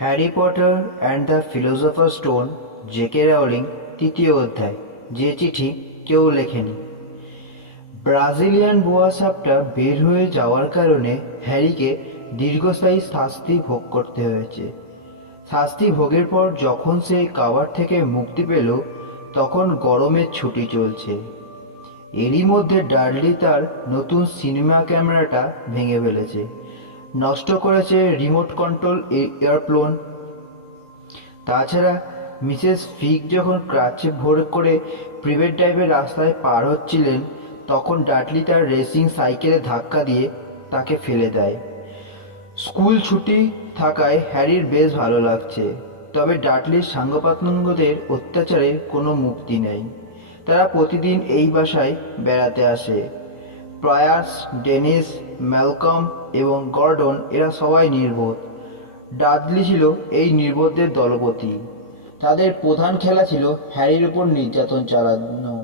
Harry Potter and the philosopher stone, J K Rowling, তৃতীয় অধ্যায়। যে চিঠি কেউ লেখেনি। ব্রাজিলিয়ান বোয়া সাপটা বের হয়ে যাওয়ার কারণে হ্যারিকে দীর্ঘস্থায়ী শাস্তি ভোগ করতে হয়েছে। শাস্তি ভোগের পর যখন সে কাবার থেকে মুক্তি পেল, তখন গরমের ছুটি চলছে। এরই মধ্যে ডাডলি তার নতুন সিনেমা ক্যামেরাটা ভেঙে ফেলেছে, নষ্ট করেছে রিমোট কন্ট্রোল এয়ারপ্লেন। তাছাড়া মিসেস ফিগ যখন ক্রাচে ভোর করে প্রিভেট ড্রাইভের রাস্তায় পার হচ্ছিলেন, তখন ডাডলি তার রেসিং সাইকেলে ধাক্কা দিয়ে তাকে ফেলে দেয়। স্কুল ছুটি থাকায় হ্যারির বেশ ভালো লাগছে, তবে ডাডলির সাঙ্গপাঙ্গদের অত্যাচারে কোনো মুক্তি নেই। তারা প্রতিদিন এই বাসায় বেড়াতে আসে। প্রায়াস, ডেনিস, ম্যালকম এবং গর্ডন এরা সবাই নির্বোধ। ডাডলি ছিল এই নির্বোধদের দলপতি। তাদের প্রধান খেলা ছিল হ্যারির উপর নির্যাতন চালানো।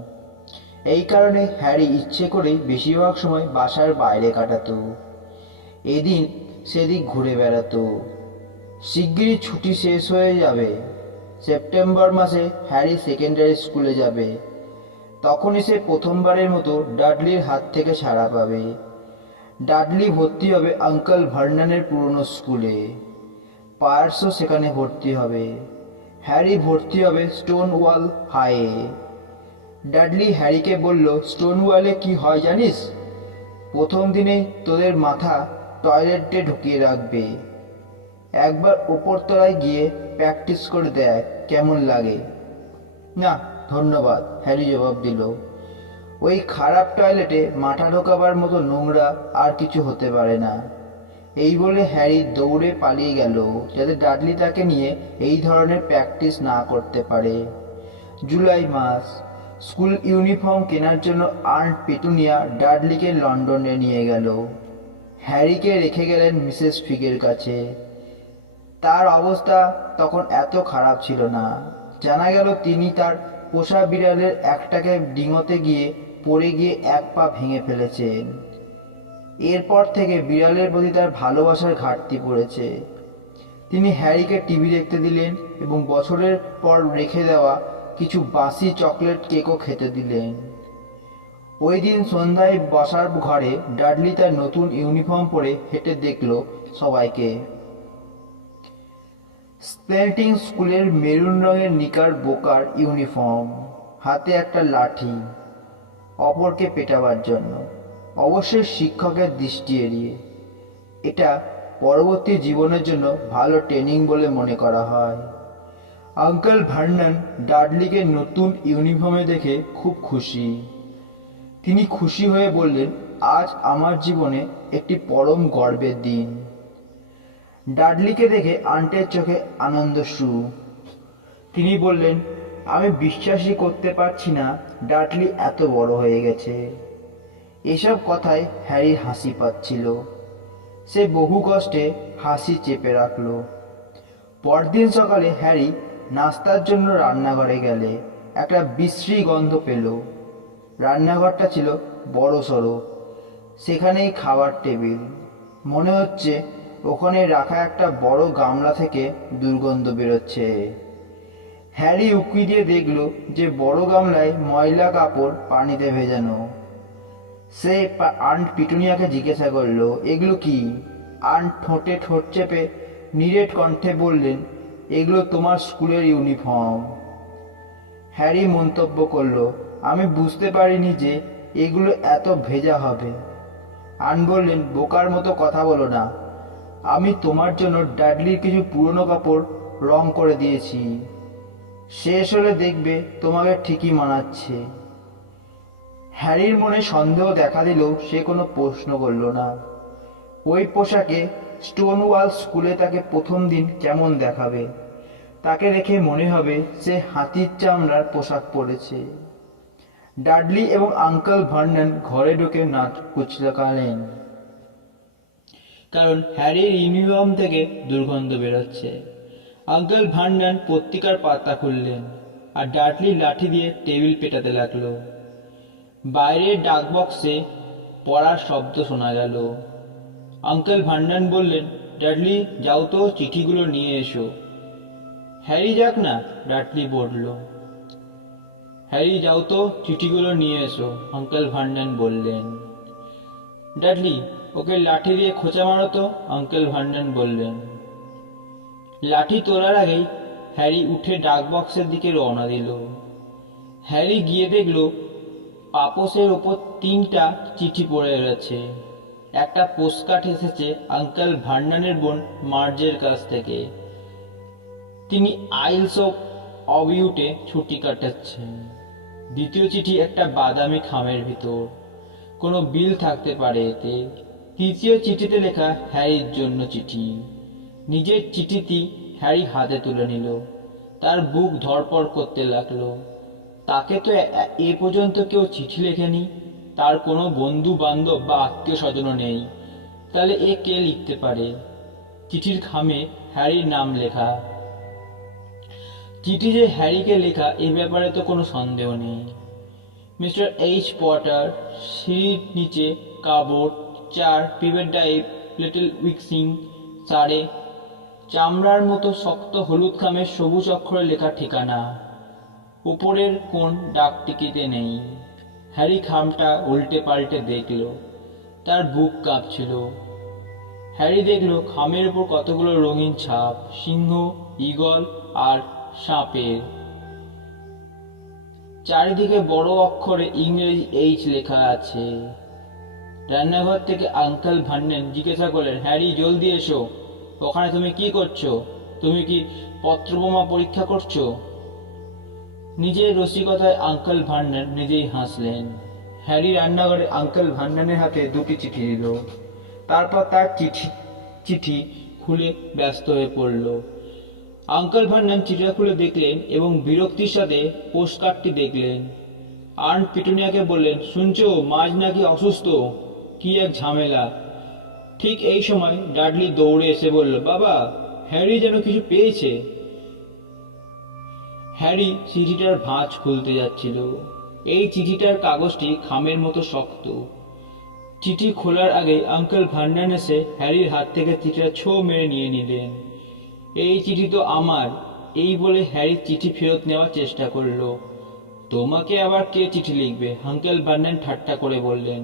এই কারণে হ্যারি ইচ্ছে করেই বেশিরভাগ সময় বাসার বাইরে কাটাতো, এদিন সেদিক ঘুরে বেড়াতো। শিগগিরই ছুটি শেষ হয়ে যাবে। সেপ্টেম্বর মাসে হ্যারি সেকেন্ডারি স্কুলে যাবে। তখনই সে প্রথমবারের মতো ডাডলির হাত থেকে ছাড়া পাবে। ডাডলি ভর্তি হবে আঙ্কেল ভার্নানের পুরনো স্কুলে। পায়ার্সও সেখানে ভর্তি হবে। হ্যারি ভর্তি হবে স্টোনওয়াল হাইয়ে। ডাডলি হ্যারিকে বলল, স্টোনওয়ালে কি হয় জানিস? প্রথম দিনেই তোদের মাথা টয়লেটে ঢুকিয়ে রাখবে। একবার ওপরতলায় গিয়ে প্র্যাকটিস করে দেখ কেমন লাগে। না ধন্যবাদ, হ্যারি জবাব দিল। ওই খারাপ টয়লেটে মাথা ঢোকাবার মতো নোংরা আর কিছু হতে পারে না। এই বলে হ্যারি দৌড়ে পালিয়ে গেল, যাতে ডাডলি তাকে নিয়ে এই ধরনের প্র্যাকটিস না করতে পারে। জুলাই মাস। স্কুল ইউনিফর্ম কেনার জন্য আন্ট পেটুনিয়া ডাডলিকে লন্ডনে নিয়ে গেল। হ্যারিকে রেখে গেলেন মিসেস ফিগের কাছে। তার অবস্থা তখন এত খারাপ ছিল না। জানা গেল তিনি তার পোষা বিড়ালের একটাকে ডিঙোতে গিয়ে পড়ে গিয়ে এক পা ভেঙে ফেলেছেন। এরপর থেকে বিড়ালের প্রতি তার ভালোবাসার ঘাটতি পড়েছে। তিনি হ্যারিকে টিভি দেখতে দিলেন এবং বছরের পর রেখে দেওয়া কিছু বাসি চকলেট কেকও খেতে দিলেন। ওই দিন সন্ধ্যায় বসার ঘরে ডাডলি তার নতুন ইউনিফর্ম পরে হেঁটে দেখল সবাইকে। স্প্লেন্টিং স্কুলের মেরুন রঙের নিকার বোকার ইউনিফর্ম, হাতে একটা লাঠি, অপরকে পেটাবার জন্য, অবশ্যই শিক্ষকের দৃষ্টি এড়িয়ে। এটা পরবর্তী জীবনের জন্য ভালো ট্রেনিং বলে মনে করা হয়। আঙ্কেল ভার্নন ডাডলিকে নতুন ইউনিফর্মে দেখে খুব খুশি। তিনি খুশি হয়ে বললেন, আজ আমার জীবনে একটি পরম গর্বের দিন। ডাডলিকে দেখে আন্টের চোখে আনন্দশ্রু। তিনি বললেন, আমি বিশ্বাসই করতে পারছি না ডাডলি এত বড় হয়ে গেছে। এসব কথায় হ্যারির হাসি পাচ্ছিল। সে বহু কষ্টে হাসি চেপে রাখল। পরদিন সকালে হ্যারি নাস্তার জন্য রান্নাঘরে গেলে একটা বিশ্রী গন্ধ পেল। রান্নাঘরটা ছিল বড় সড়ো, সেখানেই খাবার টেবিল। মনে হচ্ছে ওখানে রাখা একটা বড় গামলা থেকে দুর্গন্ধ বেরোচ্ছে। হ্যারি উঁকি দিয়ে দেখল যে বড় গামলায় ময়লা কাপড় পানিতে ভেজানো। সে আন্ট পিটুনিয়াকে জিজ্ঞাসা করল, এগুলো কি? আন্ট ঠোঁটে ঠোঁট চেপে নিরেট কণ্ঠে বললেন, এগুলো তোমার স্কুলের ইউনিফর্ম। হ্যারি মন্তব্য করল, আমি বুঝতে পারিনি যে এগুলো এত ভেজা হবে। আন্ট বললেন, বোকার মতো কথা বলো না। আমি তোমার জন্য ডাডলির কিছু পুরনো কাপড় রং করে দিয়েছি। শেষ হলে দেখবে তোমাকে ঠিকই মানাচ্ছে। হ্যারির মনে সন্দেহ দেখা দিলেও সে কোনো প্রশ্ন করল না। ওই পোশাকে স্টোনওয়াল স্কুলে তাকে প্রথম দিন কেমন দেখাবে? তাকে দেখে মনে হবে সে হাতির চামড়ার পোশাক পরেছে। ডাডলি এবং আঙ্কেল ভার্নন ঘরে ঢুকে নাক কুচকালেন, কারণ হ্যারির ইউনিফর্ম থেকে দুর্গন্ধ বেরোচ্ছে। আঙ্কেল ভার্নন পত্রিকার পাতা খুললেন আর ডাডলি লাঠি দিয়ে টেবিল পেটাতে লাগলো। বাইরের ডাকবক্সে পড়ার শব্দ শোনা গেল। আঙ্কেল ভার্নন বললেন, ডাডলি যাও তো চিঠিগুলো নিয়ে এসো। হ্যারি যাক না, ডাডলি বলল। হ্যারি যাও তো চিঠিগুলো নিয়ে এসো, আঙ্কেল ভার্নন বললেন। ডাডলি ওকে লাঠি দিয়ে খোঁচা মারো তো, আঙ্কেল ভার্নন বললেন। লাঠি তোলার আগেই হ্যারি উঠে ডাক বক্সের দিকে রওনা দিল। হ্যারি গিয়ে দেখল পাপোসের ওপর 3টা চিঠি পড়ে রয়েছে। একটা পোস্টকার্ড এসেছে আঙ্কেল ভার্ননের বোন মার্জের কাছ থেকে। তিনি আইলস অফ অবিউটে ছুটি কাটাচ্ছেন। দ্বিতীয় চিঠি একটা বাদামি খামের ভিতর, কোনো বিল থাকতে পারে এতে। তৃতীয় চিঠিতে লেখা হ্যারির জন্য চিঠি। নিজের চিঠিটি হ্যারি হাতে তুলে নিল। তার বুক ধড়পড় করতে লাগলো। তাকে তো এ পর্যন্ত কেউ চিঠি লেখেনি। তার কোনো বন্ধু বান্ধব বা আত্মীয় স্বজনও নেই। তাহলে এ কে লিখতে পারে? চিঠির খামে হ্যারির নাম লেখা। চিঠি যে হ্যারিকে লেখা এ ব্যাপারে তো কোনো সন্দেহ নেই। মিস্টার এইচ পটার, সিঁড়ির নিচে কাবোর্ড 4, পিভেট ড্রাইভ, লিটল উইক্সিং, সারে। চামড়ার মতো শক্ত হলুদ খামের সবুজ অক্ষরে লেখা ঠিকানা। উপরের কোণ ডাকটিকিতে নেই। হ্যারি খামটা উল্টে পাল্টে দেখল। তার বুক কাঁপছিল। হ্যারি দেখল খামের উপর কতগুলো রঙিন ছাপ, সিংহ, ঈগল আর সাপের। চারিদিকে বড় অক্ষরে ইংরেজি এইচ লেখা আছে। রান্নাঘর থেকে আঙ্কেল ভার্নন জিজ্ঞাসা করলেন, হ্যারি জলদি এসো। ওখানে তুমি কি করছো? তুমি কি পত্রবোমা পরীক্ষা করছো? নিজের রসিকতায় আঙ্কেল ভার্নন নিজেই হাসলেন। হ্যারি রান্নাঘরে আঙ্কেল ভার্ননের হাতে 2টি চিঠি দিল। তারপর তার চিঠি খুলে ব্যস্ত হয়ে পড়ল। আঙ্কেল ভার্নন চিঠিটা খুলে দেখলেন এবং বিরক্তির সাথে পোস্টকার্ডটি দেখলেন। আর্ন পিটুনিয়াকে বললেন, শুনছো মাঝ নাকি অসুস্থ? কি এক ঝামেলা। ঠিক এই সময় ডাডলি দৌড়ে এসে বলল, বাবা, হ্যারি যেন কিছু পেয়েছে। হ্যারি চিঠিটার ভাঁজ খুলতে যাচ্ছিল। এই চিঠিটার কাগজটি খামের মতো শক্ত। চিঠি খোলার আগে আঙ্কেল ভার্নন এসে হ্যারির হাত থেকে চিঠিটা ছো মেরে নিয়ে নিলেন। এই চিঠি তো আমার, এই বলে হ্যারি চিঠি ফেরত নেওয়ার চেষ্টা করল। তোমাকে আবার কে চিঠি লিখবে? আঙ্কেল ভার্নন ঠাট্টা করে বললেন।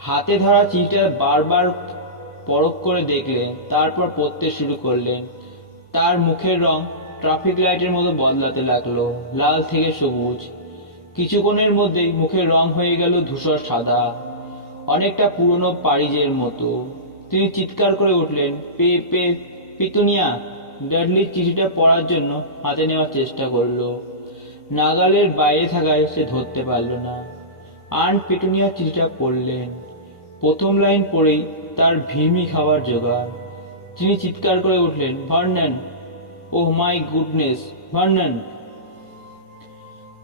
হাতে ধরা চিঠিটা বারবার পরখ করে দেখলেন, তারপর পড়তে শুরু করলেন। তার মুখের রং ট্রাফিক লাইটের মতো বদলাতে লাগলো, লাল থেকে সবুজ। কিছুক্ষণের মধ্যেই মুখের রং হয়ে গেল ধূসর সাদা, অনেকটা পুরনো পারিজের মতো। তিনি চিৎকার করে উঠলেন, পে পে পিতুনিয়া। ডাডলি চিঠিটা পড়ার জন্য হাতে নেওয়ার চেষ্টা করলো। নাগালের বাইরে থাকায় সে ধরতে পারল না। আর্ন পিটুনিয়া চিঠিটা পড়লেন। প্রথম লাইন পড়েই তার ভিড়মি খাবার জোগাড়। তিনি চিৎকার করে উঠলেন, Vernon, oh my goodness, Vernon.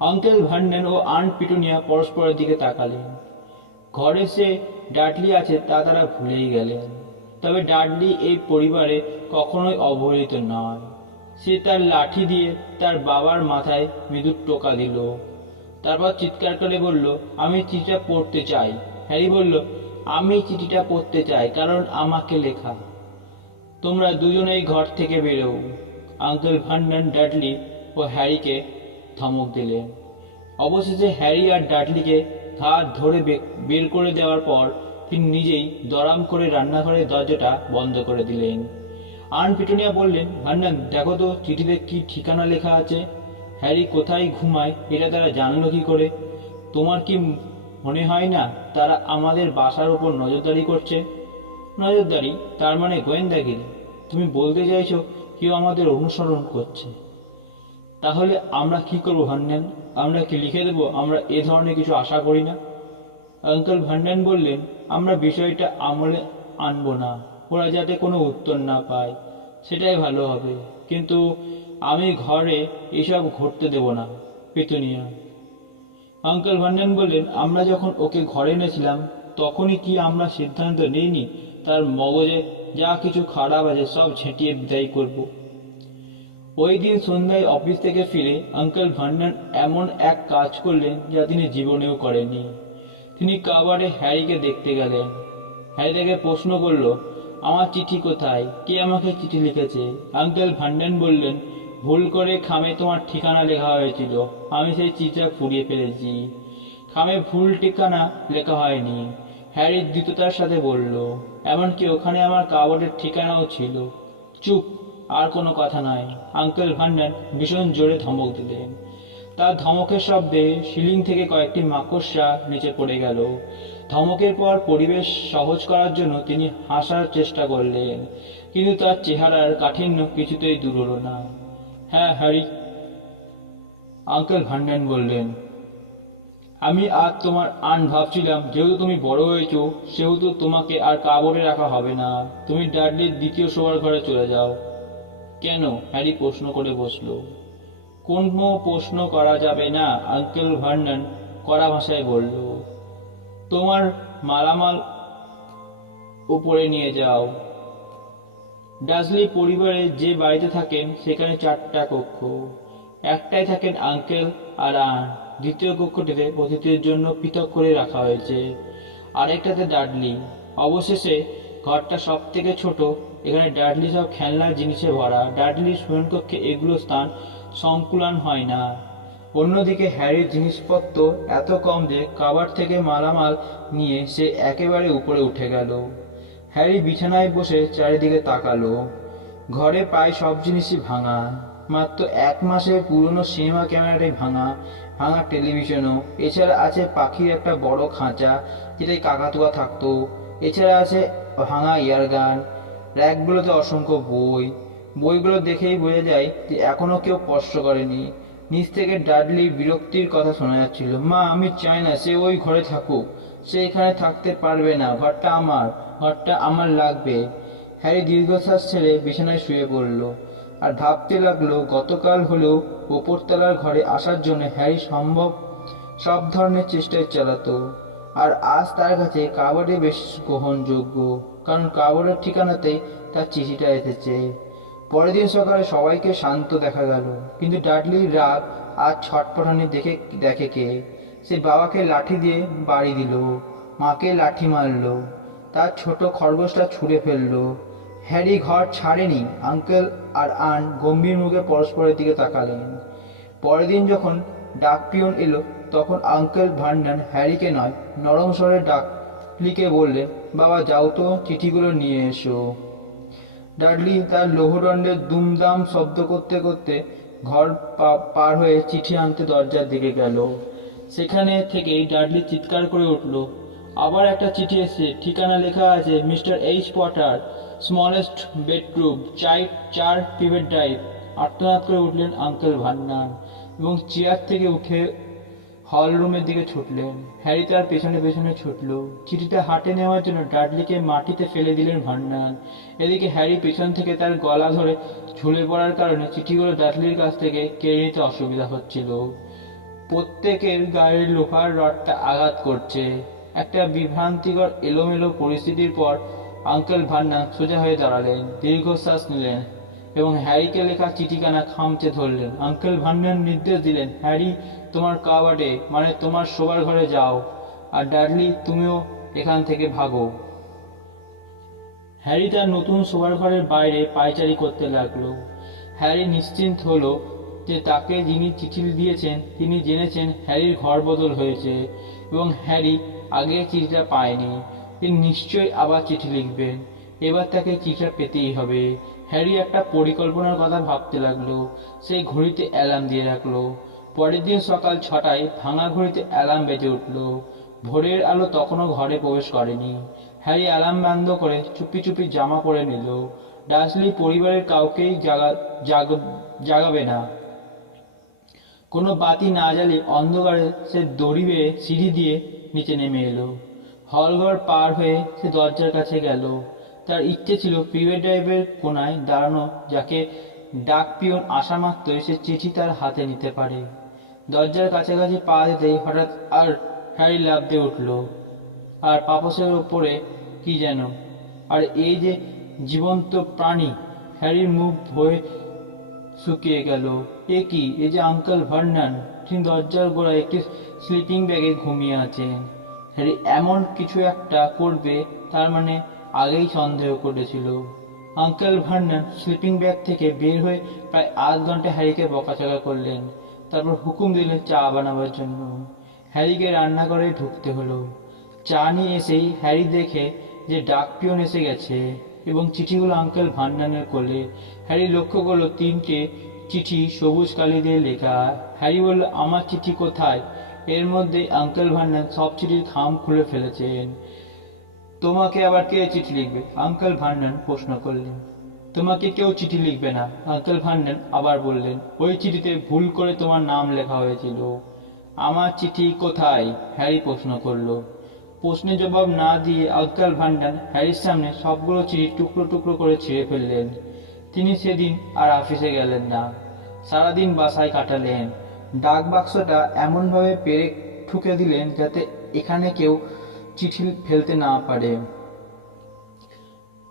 Uncle Vernon ও আর্ন পিটুনিয়া পরস্পরের দিকে তাকালেন। ঘরে সে ডাডলি আছে তা তারা ভুলেই গেলেন। তবে ডাডলি এই পরিবারে কখনোই অবহেলিত নয়। সে তার লাঠি দিয়ে তার বাবার মাথায় মৃদু টোকা দিল। তারপর চিৎকার করে বলল, আমি চিঠিটা পড়তে চাই। হ্যারি বলল, আমি চিঠিটা পড়তে চাই কারণ আমাকে লেখা। তোমরা দুজনেই ঘর থেকে বেরো। আঙ্কেল ভার্নন ডাডলি ও হ্যারিকে ধমক দিলেন। অবশেষে হ্যারি আর ডাডলিকে ঘাট ধরে বের করে দেওয়ার পর তিনি নিজেই দরাম করে রান্নাঘরের দরজাটা বন্ধ করে দিলেন। আর্ন পিটুনিয়া বললেন, ভার্নন, দেখো তো চিঠিতে কি ঠিকানা লেখা আছে। হ্যারি কোথায় ঘুমায় এটা তারা জানলো কি করে? তোমার কি মনে হয় না তারা আমাদের বাসার উপর নজরদারি করছে? নজরদারি? তার মানে গোয়েন্দাগিরি? তুমি বলতে চাইছো কেউ আমাদের অনুসরণ করছে? তাহলে আমরা কি করবো ভার্নন? আমরা কি লিখে দেবো আমরা এ ধরনের কিছু আশা করি না? আঙ্কেল ভার্নন বললেন, আমরা বিষয়টা আমলে আনবো না। ওরা যাতে কোনো উত্তর না পায় সেটাই ভালো হবে। কিন্তু আমি ঘরে এসব ঘটতে দেব না, পিতুনিয়া। আঙ্কেল ভার্নন বললেন, আমরা যখন ওকে ঘরে এনেছিলাম তখনই কি আমরা সিদ্ধান্ত নিইনি তার মগজে যা কিছু খারাপ আছে সব ঝেঁটিয়ে বিদায় করব? ওই দিন সন্ধ্যায় অফিস থেকে ফিরে আঙ্কেল ভার্নন এমন এক কাজ করলেন যা তিনি জীবনেও করেননি। তিনি কাবারে হ্যারিকে দেখতে গেলেন। হ্যারি তাকে প্রশ্ন করল, আমার চিঠি কোথায়? কে আমাকে চিঠি লিখেছে? আঙ্কেল ভান্ডান বললেন, ভুল করে খামে তোমার ঠিকানা লেখা হয়েছিল, আমি সেই চিঠিটা ফুরিয়ে ফেলেছি। খামে ভুল ঠিকানা লেখা হয়নি, হ্যারি দ্রুততার সাথে বলল। এমনকি ওখানে আমার কাপড়ের ঠিকানাও ছিল। চুপ, আর কোনো কথা নয়। আঙ্কেল ভান্ডান ভীষণ জোরে ধমক দিলেন। তার ধমকের শব্দে সিলিং থেকে কয়েকটি মাকড়সা নিচে পড়ে গেল। ধমকের পর পরিবেশ সহজ করার জন্য তিনি হাসার চেষ্টা করলেন, কিন্তু তার চেহারার কাঠিন্য কিছুতেই দূর হলো না। হ্যাঁ হ্যারি, আঙ্কেল ভান্ডান বললেন, আমি আজ তোমার ভাবছিলাম যেহেতু তুমি বড় হয়েছো সেহেতু তোমাকে আর কাপড়ে রাখা হবে না। তুমি ডাডলির দ্বিতীয় শোবার ঘরে চলে যাও। কেন? হ্যারি প্রশ্ন করে বসলো। কোনো প্রশ্ন করা যাবে না, আঙ্কেল ভার্নন কড়া ভাষায় বলল। তোমার মালামাল উপরে নিয়ে যাও। ডাজলি পরিবারে যে বাড়িতে থাকেন সেখানে 4টা কক্ষ। একটাই থাকেন আঙ্কেল আর আন, দ্বিতীয় কক্ষটিতে অতিথির জন্য পৃথক করে রাখা হয়েছে, আরেকটাতে ডাডলি। অবশেষে ঘরটা সব থেকে ছোট, এখানে ডাডলি সব খেলনার জিনিসে ভরা। ডাডলির শয়নকক্ষে এগুলো স্থান সংকুলান হয় না। অন্যদিকে হ্যারির জিনিসপত্র এত কম যে কাবার থেকে মালামাল নিয়ে সে একেবারে উপরে উঠে গেল। হ্যারি বিছানায় বসে চারিদিকে তাকালো। ঘরে প্রায় সব জিনিসই ভাঙা, মাত্র 1 মাসের পুরনো সিনেমা ক্যামেরাটাই ভাঙা, ভাঙা টেলিভিশনও। এছাড়া আছে পাখির একটা বড় খাঁচা যেটাই কাকাতুয়া থাকতো। এছাড়া আছে ভাঙা ইয়ারগান। র্যাকগুলোতে অসংখ্য বই। বইগুলো দেখেই বোঝা যায় যে এখনো কেউ স্পর্শ করেনি। নিচ থেকে ডাডলির বিরক্তির কথা শোনা যাচ্ছিল। মা, আমি চাই না সে ওই ঘরে থাকুক। সে এখানে থাকতে পারবে না। ঘরটা আমার লাগবে। হ্যারি দীর্ঘশ্বাস ছেড়ে বিছানায় শুয়ে পড়ল আর ভাবতে লাগলো গতকাল হলেও ওপরতলার ঘরে আসার জন্য হ্যারি সম্ভব সব ধরনের চেষ্টাই চালাতো, আর আজ তার কাছে কাবাডি বেশ গ্রহণযোগ্য, কারণ কাবাডের ঠিকানাতেই তার চিঠিটা এসেছে। পরের দিন সকালে সবাইকে শান্ত দেখা গেল, কিন্তু ডাডলির রাগ আজ ছটপটানি দেখে কে? সে বাবাকে লাঠি দিয়ে বাড়ি দিল, মাকে লাঠি মারল, তার ছোট খরগোশটা ছুঁড়ে ফেললো। হ্যারি ঘর ছাড়েনি। আঙ্কেল আর আন গম্ভীর মুখে পরস্পরের দিকে তাকালেন। পরের দিন যখন ডাক পিয়ন এলো তখন আঙ্কেল ভার্নন হ্যারিকে নয়, নরম স্বরে ডাডলিকে বললেন, বাবা যাও তো, চিঠিগুলো নিয়ে এসো। ডাডলি তার লৌহদণ্ডের দুমদাম শব্দ করতে করতে ঘর পার হয়ে চিঠি আনতে দরজার দিকে গেল। সেখানে থেকেই ডাডলি চিৎকার করে উঠল, আবার একটা চিঠি এসেছে। ঠিকানা লেখা আছে mister H Potter, smallest bedroom, 4 Privet Drive. আর্তনাদ করে উঠলেন আঙ্কেল ভান্নান এবং চেয়ার থেকে উঠে হল রুমের দিকে ছুটলেন। হ্যারি তার পেছনে পেছনে ছুটল। চিঠিটা হাতে নেওয়ার জন্য ডাডলিকে মাটিতে ফেলে দিলেন ভান্নান। এদিকে হ্যারি পেছন থেকে তার গলা ধরে ঝুলে পড়ার কারণে চিঠিগুলো ডাডলির কাছ থেকে কেড়ে নিতে অসুবিধা হচ্ছিল। প্রত্যেকের গায়ের লোহার রডটা আঘাত করছে। একটা বিভ্রান্তিকর এলোমেলো পরিস্থিতির পর আঙ্কেল ভান্নান সোজা হয়ে দাঁড়ালেন, দীর্ঘশ্বাস নিলেন এবং হ্যারিকে লেখা চিঠিখানা খামচে ধরলেন। আঙ্কেল ভান্নান নির্দেশ দিলেন, হ্যারি তোমার কাবাডে, মানে তোমার শোবার ঘরে যাও, আর ডাডলি তুমিও এখান থেকে ভাগো। হ্যারি তার নতুন শোবার ঘরের বাইরে পায়চারি করতে লাগলো। হ্যারি নিশ্চিন্ত হলো যে তাকে যিনি চিঠি দিয়েছেন তিনি জেনেছেন হ্যারির ঘর বদল হয়েছে এবং হ্যারি আগে চিঠিটা পায়নি। তিনি নিশ্চয়ই আবার চিঠি লিখবেন। এবার তাকে চিঠিটা পেতেই হবে। হ্যারি একটা পরিকল্পনার কথা ভাবতে লাগলো। সেই ঘড়িতে অ্যালার্ম দিয়ে রাখলো। পরের দিন সকাল 6টায় ভাঙা ঘড়িতে অ্যালার্ম বেজে উঠল। ভোরের আলো তখনও ঘরে প্রবেশ করেনি। হ্যারি অ্যালার্ম বন্ধ করে চুপি চুপি জামা পরে নিল। ডার্সলি পরিবারের কাউকেই জাগাবে না। কোনো বাতি না জ্বালিয়ে অন্ধকারে সে দড়ি বেয়ে সিঁড়ি দিয়ে নিচে নেমে এলো। হলঘর পার হয়ে সে দরজার কাছে গেল। তার ইচ্ছে ছিল প্রিভেট ড্রাইভের কোনায় দাঁড়ানো, যাকে ডাক পিয়ন আসা মাত্রই সে চিঠি তার হাতে নিতে পারে। দরজার কাছাকাছি পা দিতেই হঠাৎ আর হ্যারি লাফ দিয়ে উঠল আর পাপোশের ওপরে কি যেন, আর এই যে জীবন্ত প্রাণী! হ্যারির মুখ ভয়ে শুকিয়ে গেল। এ কি? এ যে আঙ্কেল ভার্নন! তিনি দরজার গোড়ায় একটি স্লিপিং ব্যাগে ঘুমিয়ে আছেন। হ্যারি এমন কিছু একটা করবে, তার মানে আগেই সন্দেহ করেছিল। আঙ্কেল ভার্নন স্লিপিং ব্যাগ থেকে বের হয়ে প্রায় আধ ঘন্টা হ্যারিকে বকাচকা করলেন, তারপর হুকুম দিলেন চা বানাবার জন্য। হ্যারিকে রান্নাঘরে ঢুকতে হলো। চা নিয়ে এসেই হ্যারি দেখে যে ডাক পিয়ন এসে গেছে এবং চিঠিগুলো আঙ্কেল ভার্ননের কোলে। হ্যারি লক্ষ্য করলো 3টে চিঠি সবুজ কালি দিয়ে লেখা। হ্যারি বলল, আমার চিঠি কোথায়? এর মধ্যে আঙ্কেল ভার্নন সব চিঠির খাম খুলে ফেলেছেন। তোমাকে আবার কে চিঠি লিখবে? আঙ্কেল ভার্নন প্রশ্ন করলেন। তোমাকে কেউ চিঠি লিখবে না, আঙ্কেল ভার্নন আবার বললেন। ওই চিঠিতে ভুল করে তোমার নাম লেখা হয়েছিল। আমার চিঠি কোথায়? হ্যারি প্রশ্ন করলো। প্রশ্নের জবাব না দিয়ে আঙ্কেল ভার্নন হ্যারির সামনে সবগুলো চিঠি টুকরো টুকরো করে ছিঁড়ে ফেললেন। তিনি সেদিন আর অফিসে গেলেন না, সারাদিন বাসায় কাটালেন। ডাক বাক্সটা এমনভাবে পেরেক ঠুকে দিলেন যাতে এখানে কেউ চিঠি ফেলতে না পারে।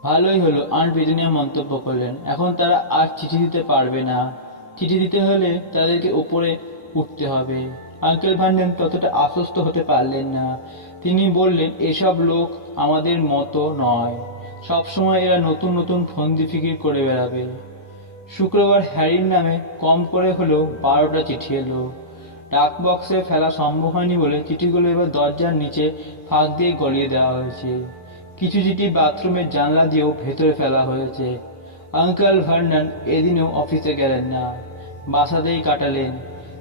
ভালোই হলো, আন্ট পিটুনিয়া মন্তব্য করলেন। এখন তারা আর চিঠি দিতে পারবে না। চিঠি দিতে হলে তাদেরকে উপরে উঠতে হবে। আঙ্কেল ভার্নন ততটা আশ্বস্ত হতে পারলেন না। তিনি বললেন, এসব লোক আমাদের মতো নয়, সবসময় এরা নতুন নতুন ফন্দি ফিকির করে বেড়াবে। শুক্রবার হ্যারির নামে কম করে হলেও 12টা চিঠি এলো। ডাক বক্সে ফেলা সম্ভব হয়নি বলে চিঠিগুলো এবার দরজার নিচে ফাঁক দিয়ে গলিয়ে দেওয়া হয়েছে। কিছু চিঠি বাথরুমের জানলা দিয়েও ভেতরে ফেলা হয়েছে। আঙ্কেল ভার্নন এদিনেও অফিসে গেলেন না, বাসাতেই কাটালেন।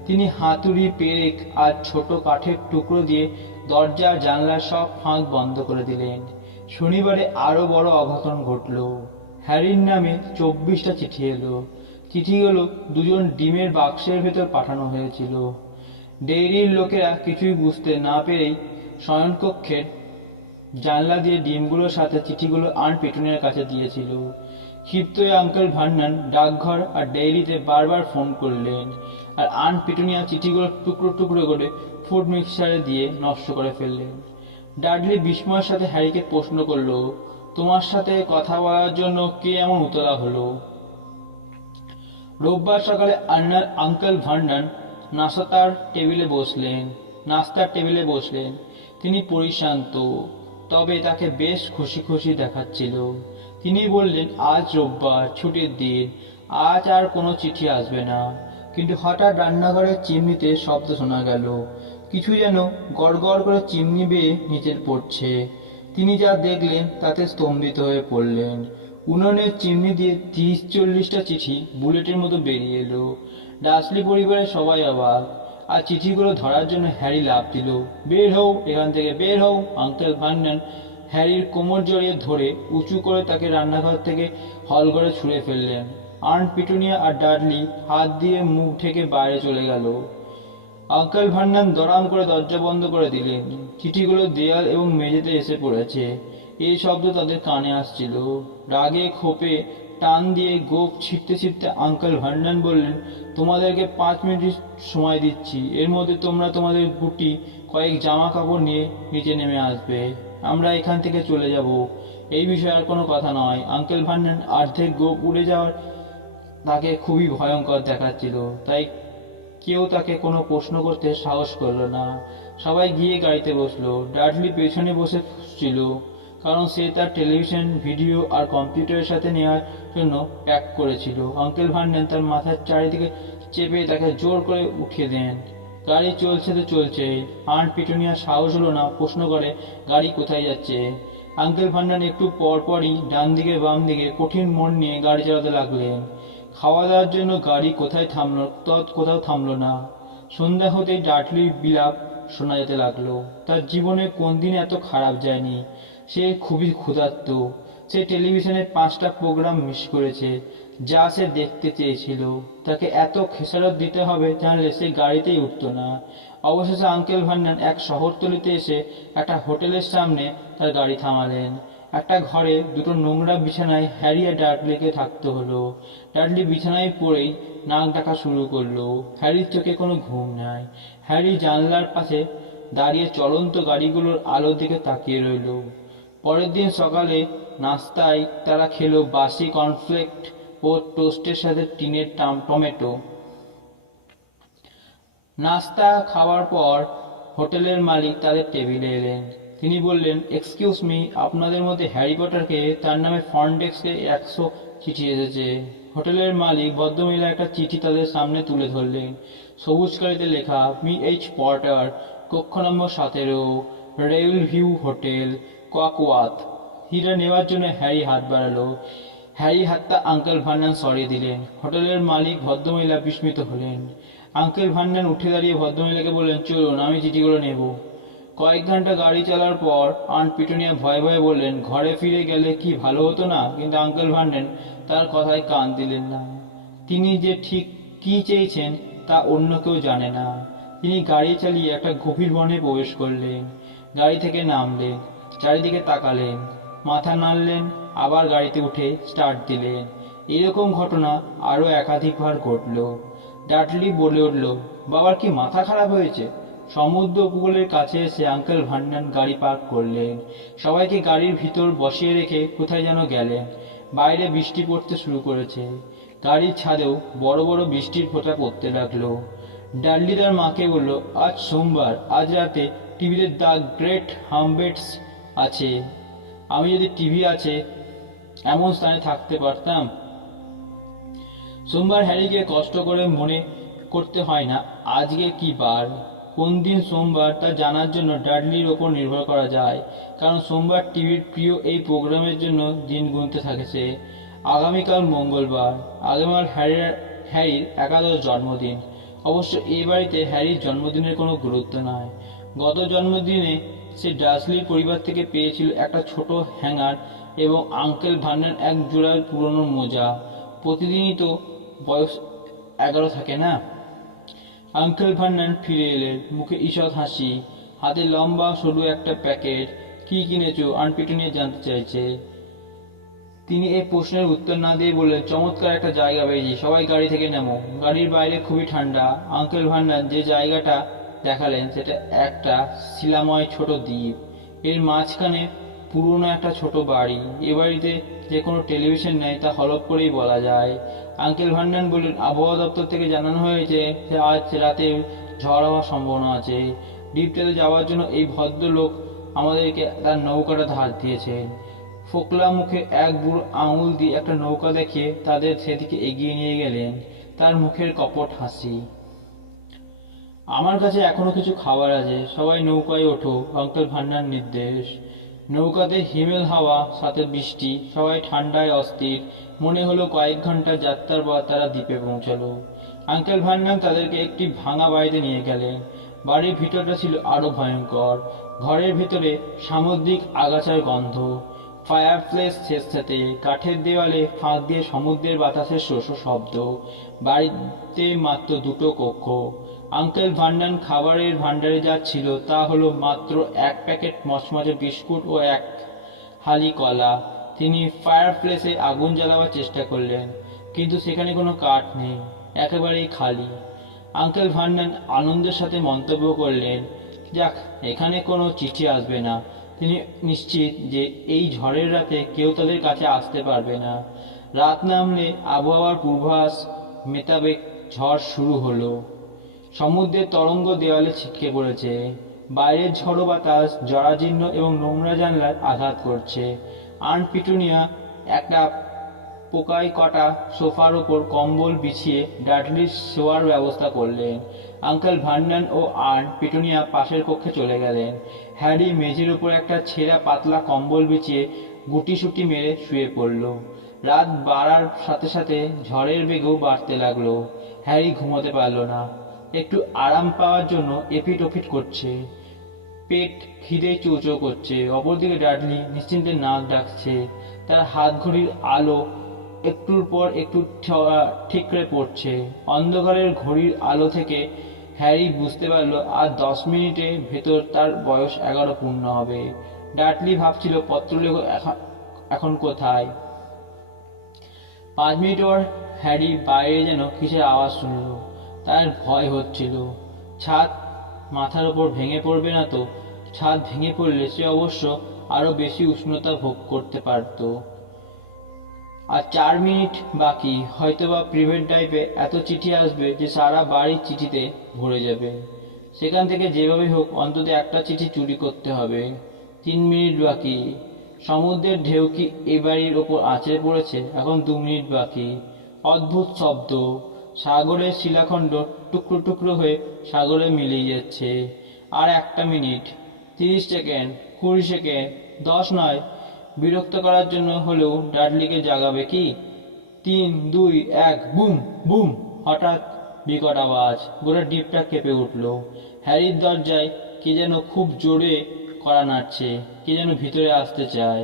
তিনি হাতুড়ি, পেরেক আর ছোট কাঠের টুকরো দিয়ে দরজা জানলার সব ফাঁক বন্ধ করে দিলেন। শনিবারে আরো বড় অঘটন ঘটল। হ্যারির নামে 24টা চিঠি এলো। চিঠিগুলো দুজন ডিমের বাক্সের ভেতর পাঠানো হয়েছিল। ডেইরির লোকেরা কিছুই বুঝতে না পেরেই শয়নকক্ষের জানলা দিয়ে ডিমগুলোর সাথে চিঠিগুলো আন্ট পিটুনিয়ার কাছে দিয়েছিল। ক্ষিপ্ত হয়ে আঙ্কেল ভার্নন ডাকঘর আর ডেইরিতে বারবার ফোন করলেন, আর আন্ট পিটুনিয়া চিঠিগুলো টুকরো টুকরো করে ফুড মিক্সচারে দিয়ে নষ্ট করে ফেললেন। ডাডলি বিস্ময়ের সাথে হ্যারিকে প্রশ্ন করলো, তোমার সাথে কথা বলার জন্য কে এমন উতলা হলো? রোববার সকালে আঙ্কেল ভার্নন নাস্তার টেবিলে বসলেন। তিনি পরিশ্রান্ত, তবে তাকে বেশ খুশি খুশি দেখাচ্ছিল। তিনি বললেন, আজ রোববার, ছুটির দিন, আজ আর কোনো চিঠি আসবে না। কিন্তু হঠাৎ রান্নাঘরের চিমনিতে শব্দ শোনা গেল। কিছু যেন গড়গড় করে চিমনি বেয়ে নিচে পড়ছে। তিনি যা দেখলেন তাতে স্তম্ভিত হয়ে পড়লেন। উনুনের চিমনি দিয়ে 30-40টা চিঠি বুলেটের মতো বেরিয়ে এলো। ডাসলি পরিবারের সবাই অবাক, আর চিঠিগুলো ধরার জন্য হ্যারি লাফ দিল। বের হও, এখান থেকে বের হও! আঙ্কেল ভার্নন হ্যারির কোমর জড়িয়ে ধরে উঁচু করে তাকে রান্নাঘর থেকে হলঘরে ছুঁড়ে ফেললেন। আন্ট পিটুনিয়া আর ডাডলি হাত দিয়ে মুখ ঢেকে বাইরে চলে গেল। আঙ্কেল ভার্নন দড়াম করে দরজা বন্ধ করে দিলেন। চিঠিগুলো দেয়াল এবং মেঝেতে এসে পড়েছে। এই শব্দ তাদের কানে আসছিল। রাগে ক্ষোভে টান দিয়ে গোঁফ ছিঁড়তে ছিঁড়তে আঙ্কেল ভার্নন বললেন, তোমাদেরকে 5 মিনিট সময় দিচ্ছি। এর মধ্যে তোমরা তোমাদের গুটি কয়েক জামা কাপড় নিয়ে নিচে নেমে আসবে। আমরা এখান থেকে চলে যাব। এই বিষয়ে আর কোনো কথা নয়। আঙ্কেল ভার্নন অর্ধেক গোঁফ উড়ে যাওয়ার তাকে খুবই ভয়ঙ্কর দেখাচ্ছিল, তাই কেউ তাকে কোনো প্রশ্ন করতে সাহস করল না। সবাই গিয়ে গাড়িতে বসলো। ডাডলি পেছনে বসে ছিল, কারণ সে তার টেলিভিশন, ভিডিও আর কম্পিউটারের সাথে নেওয়ার জন্য প্যাক করেছিল। আঙ্কেল ভার্নন তার মাথার চারিদিকে চেপে তাকে জোর করে উঠিয়ে দেন। গাড়ি চলছে তো চলছে। আন্ট পিটুনিয়ার সাহস হলো না প্রশ্ন করে, গাড়ি কোথায় যাচ্ছে? আঙ্কেল ভার্নন একটু পরপরই ডান দিকে বাম দিকে কঠিন মোড় নিয়ে গাড়ি চালাতে লাগলেন। খাওয়া দাওয়ার জন্য গাড়ি কোথাও থামলো না। সন্ধ্যা হতেই ডাডলির বিলাপ শোনা যেতে লাগলো। তার জীবনে কোন দিন এত খারাপ যায়নি। সে খুবই ক্ষুধার্ত। সে টেলিভিশনের 5টা প্রোগ্রাম মিস করেছে, যা সে দেখতে চেয়েছিল। তাকে এত খেসারত দিতে হবে জানলে সে গাড়িতেই উঠত না। অবশেষে আঙ্কেল ভার্নন এক শহরতলিতে এসে একটা হোটেলের সামনে তার গাড়ি থামালেন। একটা ঘরে দুটো নোংরা বিছানায় হ্যারি আর ডাডলিকে থাকতে হলো। ডাডলি বিছানায় পড়েই নাক ডাকা শুরু করলো। হ্যারির চোখে কোনো ঘুম নাই। হ্যারি জানলার পাশে দাঁড়িয়ে চলন্ত গাড়িগুলোর আলোর দিকে তাকিয়ে রইল। পরের দিন সকালে নাস্তায় তারা খেলো বাসি কর্নফ্লেক্স ও টোস্টের সাথে টিনের টমেটো। নাস্তা খাওয়ার পর হোটেলের মালিক তাদের টেবিলে এলেন। তিনি বললেন, এক্সকিউজ মি, আপনাদের মধ্যে হ্যারি পটারকে তার নামে ফ্রন্ট ডেস্কে 100 চিঠি এসেছে। হোটেলের মালিক ভদ্রমহিলা একটা চিঠি তাদের সামনে তুলে ধরলেন। সবুজ কালিতে লেখা, এইচ পটার, কক্ষ নম্বর 17, রেইল ভিউ হোটেল, কোয়াকওয়াথ। চিঠিটা নেওয়ার জন্য হ্যারি হাত বাড়ালো। হ্যারি হাতটা আঙ্কেল ভার্নন সরিয়ে দিলেন। হোটেলের মালিক ভদ্রমহিলা বিস্মিত হলেন। আঙ্কেল ভার্নন উঠে দাঁড়িয়ে ভদ্রমহিলাকে বললেন, চলুন, আমি চিঠিগুলো নেব। কয়েক ঘন্টা গাড়ি চালার পর আন্ট পিটুনিয়া ভয়ে ভয়ে বললেন, ঘরে ফিরে গেলে কি ভালো হতো না? কিন্তু আঙ্কেল ভার্নন তার কথায় কান দিলেন না। তিনি যে ঠিক কি চেয়েছেন তা অন্য কেউ জানে না। তিনি গাড়ি চালিয়ে একটা গভীর বনে প্রবেশ করলেন। গাড়ি থেকে নামলেন, চারিদিকে তাকালেন, মাথা নাড়লেন, আবার গাড়িতে উঠে স্টার্ট দিলেন। এরকম ঘটনা আরো একাধিকবার ঘটল। ডাডলি বলে উঠল, বাবার কি মাথা খারাপ হয়েছে? সমুদ্র উপকূলের কাছে এসে আঙ্কেল ভার্নন গাড়ি পার্ক করলেন। সবাইকে গাড়ির ভিতর বসিয়ে রেখে কোথায় যেন গেলেন। বাইরে বৃষ্টি পড়তে শুরু করেছে। গাড়ির ছাদেও বড় বড় বৃষ্টির ফোঁটা পড়তে লাগলো। ডাডলি তার মাকে বলল, আজ সোমবার, আজ রাতে টিভিতে দ্য গ্রেট হামবেটস আছে। আমি যদি টিভি আছে এমন স্থানে থাকতে পারতাম। সোমবার হ্যারিকে কষ্ট করে মনে করতে হয় না আজকে কি বার, কোন দিন সোমবার তা জানার জন্য ডাডলির ওপর নির্ভর করা যায়, কারণ সোমবার টিভির প্রিয় এই প্রোগ্রামের জন্য দিন গুনতে থাকেছে। আগামীকাল মঙ্গলবার, আগামীকাল হ্যারির 11 জন্মদিন। অবশ্য এই বাড়িতে হ্যারির জন্মদিনের কোনো গুরুত্ব নাই। গত জন্মদিনে সে ডার্সলির পরিবার থেকে পেয়েছিল একটা ছোট হ্যাঙ্গার এবং আঙ্কেল ভার্নন এক জোড়া পুরনো মোজা। প্রতিদিনই তো বয়স 11 থাকে না। আঙ্কেল ভার্নন ফিরে এলেন, মুখে ঈষৎ হাসি, হাতে লম্বা সরু একটা প্যাকেট। কি কিনেছো? আন্ট পিটুনিয়া জানতে চাইছে। তিনি এই প্রশ্নের উত্তর না দিয়ে বললেন, চমৎকার একটা জায়গা পেয়েছি, সবাই গাড়ি থেকে নামো। গাড়ির বাইরে খুবই ঠান্ডা। আঙ্কেল ভার্নন যে জায়গাটা দেখালেন সেটা একটা শিলাময় ছোট দ্বীপ। এর মাঝখানে পুরনো একটা ছোট বাড়ি। এ বাড়িতে যে কোনো টেলিভিশন নেই তা হলপ করেই বলা যায়। আঙ্কেল ভার্নন বললেন, আবহাওয়া দপ্তর থেকে জানানো হয়েছে যে আজ রাতে ঝড় হওয়ার সম্ভাবনা আছে। দ্বীপটাতে যাওয়ার জন্য এই ভদ্রলোক আমাদেরকে তার নৌকাটা ধার দিয়েছেন। ফোকলা মুখে এক বুড়ো আঙুল দিয়ে একটা নৌকা দেখিয়ে তাদের সেদিকে এগিয়ে নিয়ে গেলেন। তার মুখের কপট হাসি। আমার কাছে এখনো কিছু খাবার আছে, সবাই নৌকায় ওঠো, আঙ্কেল ভার্নন নির্দেশ। নৌকাতে হিমেল হাওয়া, সাথে বৃষ্টি, সবাই ঠান্ডায় অস্থির। মনে হলো কয়েক ঘন্টা যাত্রার পর তারা দ্বীপে পৌঁছালো। আঙ্কেল ভার্নন তাদেরকে একটি ভাঙা বাড়িতে নিয়ে গেলেন। বাড়ির ভিতরটা ছিল আরো ভয়ঙ্কর। ঘরের ভিতরে সামুদ্রিক আগাছার গন্ধ, ফায়ারপ্লেস ছেঁচড়াতে, কাঠের দেওয়ালে ফাঁক দিয়ে সমুদ্রের বাতাসের শোষ শব্দ। বাড়িতে মাত্র 2টো কক্ষ। আঙ্কেল ভার্নন খাবারের ভান্ডারে যা ছিল তা হলো মাত্র 1 প্যাকেট মচমচে বিস্কুট ও 1 হালি কলা। তিনি ফায়ারপ্লেসে আগুন জ্বালাবার চেষ্টা করলেন, কিন্তু সেখানে কোনো কাঠ নেই, একেবারেই খালি। আঙ্কেল ভার্নন আনন্দের সাথে মন্তব্য করলেন, যাক, এখানে কোনো চিঠি আসবে না। তিনি নিশ্চিত যে এই ঝড়ের রাতে কেউ তাদের কাছে আসতে পারবে না। রাত নামলে আবহাওয়ার পূর্বাভাস মেটাবে, ঝড় শুরু হলো। সমুদ্রের তরঙ্গ দেওয়ালে ছিটকে পড়েছে। বাইরের ঝড়ো বাতাস জরাজীর্ণ এবং নোংরা জানলায় আঘাত করছে। আন্ট পিটুনিয়া একটা পোকায় কটা সোফার ওপর কম্বল বিছিয়ে ডাডলির শোয়ার ব্যবস্থা করলেন। আঙ্কেল ভার্নন ও আন্ট পিটুনিয়া পাশের কক্ষে চলে গেলেন। হ্যারি মেঝের উপর একটা ছেঁড়া পাতলা কম্বল বিছিয়ে গুটিসুটি মেরে শুয়ে পড়ল। রাত বাড়ার সাথে সাথে ঝড়ের বেগও বাড়তে লাগলো। হ্যারি ঘুমোতে পারল না। একটু আরাম পাওয়ার জন্য এপিট ওপিট করছে। পেট খিদে চৌচৌ করছে। অপরদিকে ডাডলি নিশ্চিন্তে নাক ডাকছে। তার হাত ঘড়ির আলো একটুর পর একটু ঠিকরে পড়ছে। অন্ধকারের ঘড়ির আলো থেকে হ্যারি বুঝতে পারল আর 10 মিনিটের ভেতর তার বয়স 11 পূর্ণ হবে। ডাডলি ভাবছিল পত্রলেখক এখন কোথায়। 5 মিনিট পর হ্যারি বাইরে যেন কিসের আওয়াজ শুনল। তার ভয় হচ্ছিল। ছাদ মাথার উপর ভেঙে পড়বে না তো? ছাদ ভেঙে পড়লে সে অবশ্য আরো বেশি উষ্ণতা ভোগ করতে পারত। আর 4 মিনিট বাকি, হয়তোবা প্রিভেট ড্রাইভে এত চিঠি আসবে যে সারা বাড়ি চিঠিতে ভরে যাবে। সেখান থেকে যেভাবে হোক অন্তত একটা চিঠি চুরি করতে হবে। 3 মিনিট বাকি। সমুদ্রের ঢেউ কি এ বাড়ির ওপর আছড়ে পড়েছে? এখন 2 মিনিট বাকি। অদ্ভুত শব্দ, সাগরের শিলাখণ্ড টুকরো টুকরো হয়ে সাগরে মিলিয়ে যাচ্ছে। আর 1 মিনিট, 30 সেকেন্ড, 20 সেকেন্ড, 10 নয়। বিরক্ত করার জন্য হলেও ডাডলিকে জাগাবে কি? 3, 2, 1, বুম বুম। হঠাৎ বিকট আওয়াজ, গোটা দ্বীপটা কেঁপে উঠল। হ্যারির দরজায় কে যেন খুব জোরে কড়া নাড়ছে, কে যেন ভিতরে আসতে চায়।